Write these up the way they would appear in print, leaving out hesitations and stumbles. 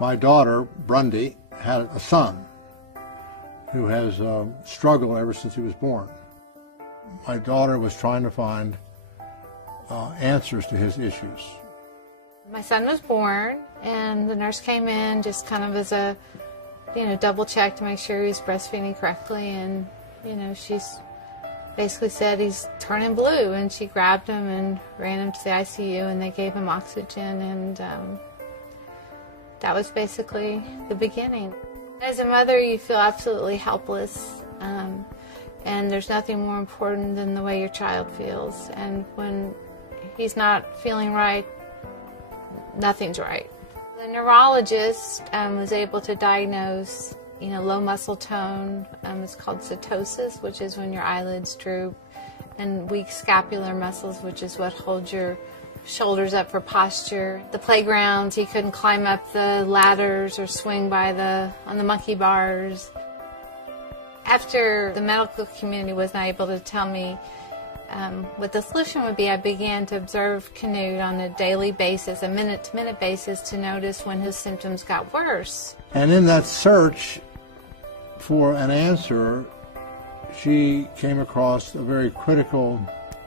My daughter, Brundy, had a son who has struggled ever since he was born. My daughter was trying to find answers to his issues. My son was born, and the nurse came in just kind of as a, double check to make sure he was breastfeeding correctly, and, she's basically said he's turning blue, and she grabbed him and ran him to the ICU, and they gave him oxygen, and that was basically the beginning. As a mother, you feel absolutely helpless, and there's nothing more important than the way your child feels, and when he's not feeling right, nothing's right. The neurologist was able to diagnose low muscle tone. It's called setosis, which is when your eyelids droop, and weak scapular muscles, which is what holds your shoulders up for posture. The playgrounds, he couldn't climb up the ladders or swing on the monkey bars. After the medical community was not able to tell me what the solution would be, I began to observe Canute on a daily basis, a minute-to-minute basis, to notice when his symptoms got worse. And in that search for an answer, she came across a very critical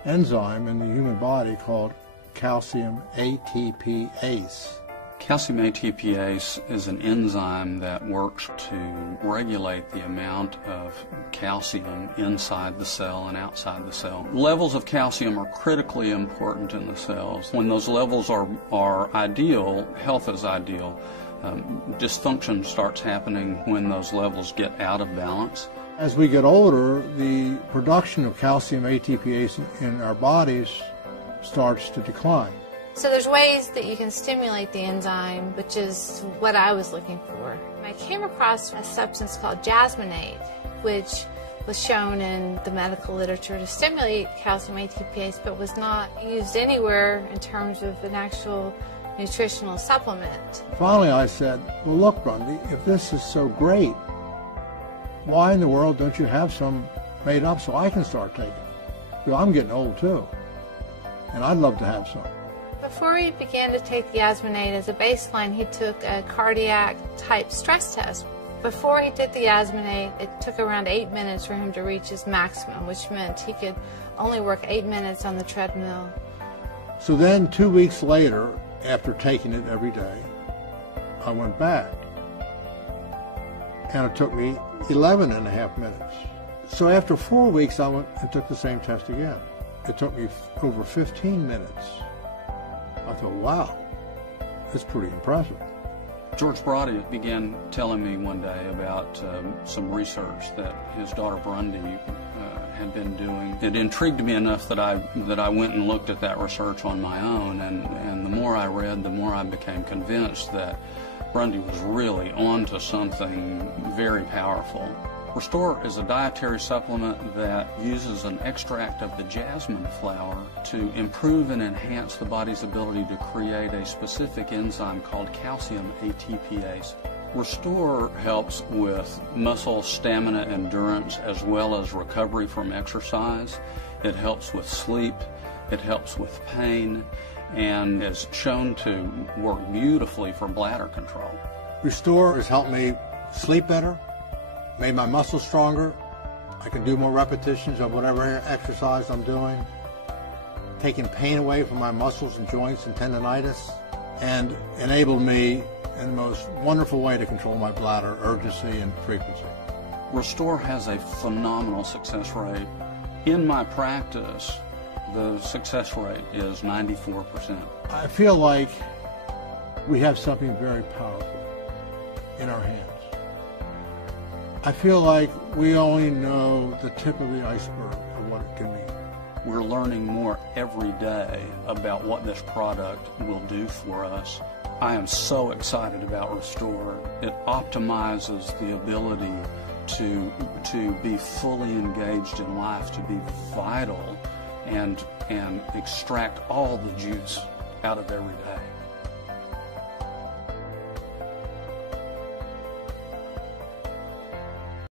enzyme in the human body called calcium ATPase. Calcium ATPase is an enzyme that works to regulate the amount of calcium inside the cell and outside the cell. Levels of calcium are critically important in the cells. When those levels are ideal, health is ideal. Dysfunction starts happening when those levels get out of balance. As we get older, the production of calcium ATPase in our bodies starts to decline. So there's ways that you can stimulate the enzyme, which is what I was looking for. I came across a substance called jasmonate, which was shown in the medical literature to stimulate calcium ATPase, but was not used anywhere in terms of an actual nutritional supplement. Finally, I said, well, look, Brundy, if this is so great, why in the world don't you have some made up so I can start taking it? Because I'm getting old too, and I'd love to have some. Before he began to take the jasmonate as a baseline, he took a cardiac-type stress test. Before he did the jasmonate, it took around 8 minutes for him to reach his maximum, which meant he could only work 8 minutes on the treadmill. So then 2 weeks later, after taking it every day, I went back, and it took me 11.5 minutes. So after 4 weeks, I went and took the same test again. It took me over 15 minutes. I thought, wow, that's pretty impressive. George Brody began telling me one day about some research that his daughter Brundy had been doing. It intrigued me enough that I went and looked at that research on my own, and the more I read, the more I became convinced that Brundy was really onto something very powerful. ReStor is a dietary supplement that uses an extract of the jasmine flower to improve and enhance the body's ability to create a specific enzyme called calcium ATPase. ReStor helps with muscle stamina endurance as well as recovery from exercise. It helps with sleep, it helps with pain, and is shown to work beautifully for bladder control. ReStor has helped me sleep better, made my muscles stronger. I can do more repetitions of whatever exercise I'm doing, taking pain away from my muscles and joints and tendonitis, and enabled me in the most wonderful way to control my bladder urgency and frequency. ReStor has a phenomenal success rate. In my practice, the success rate is 94%. I feel like we have something very powerful in our hands. I feel like we only know the tip of the iceberg of what it can mean. We're learning more every day about what this product will do for us. I am so excited about ReStor. It optimizes the ability to be fully engaged in life, to be vital, and extract all the juice out of every day.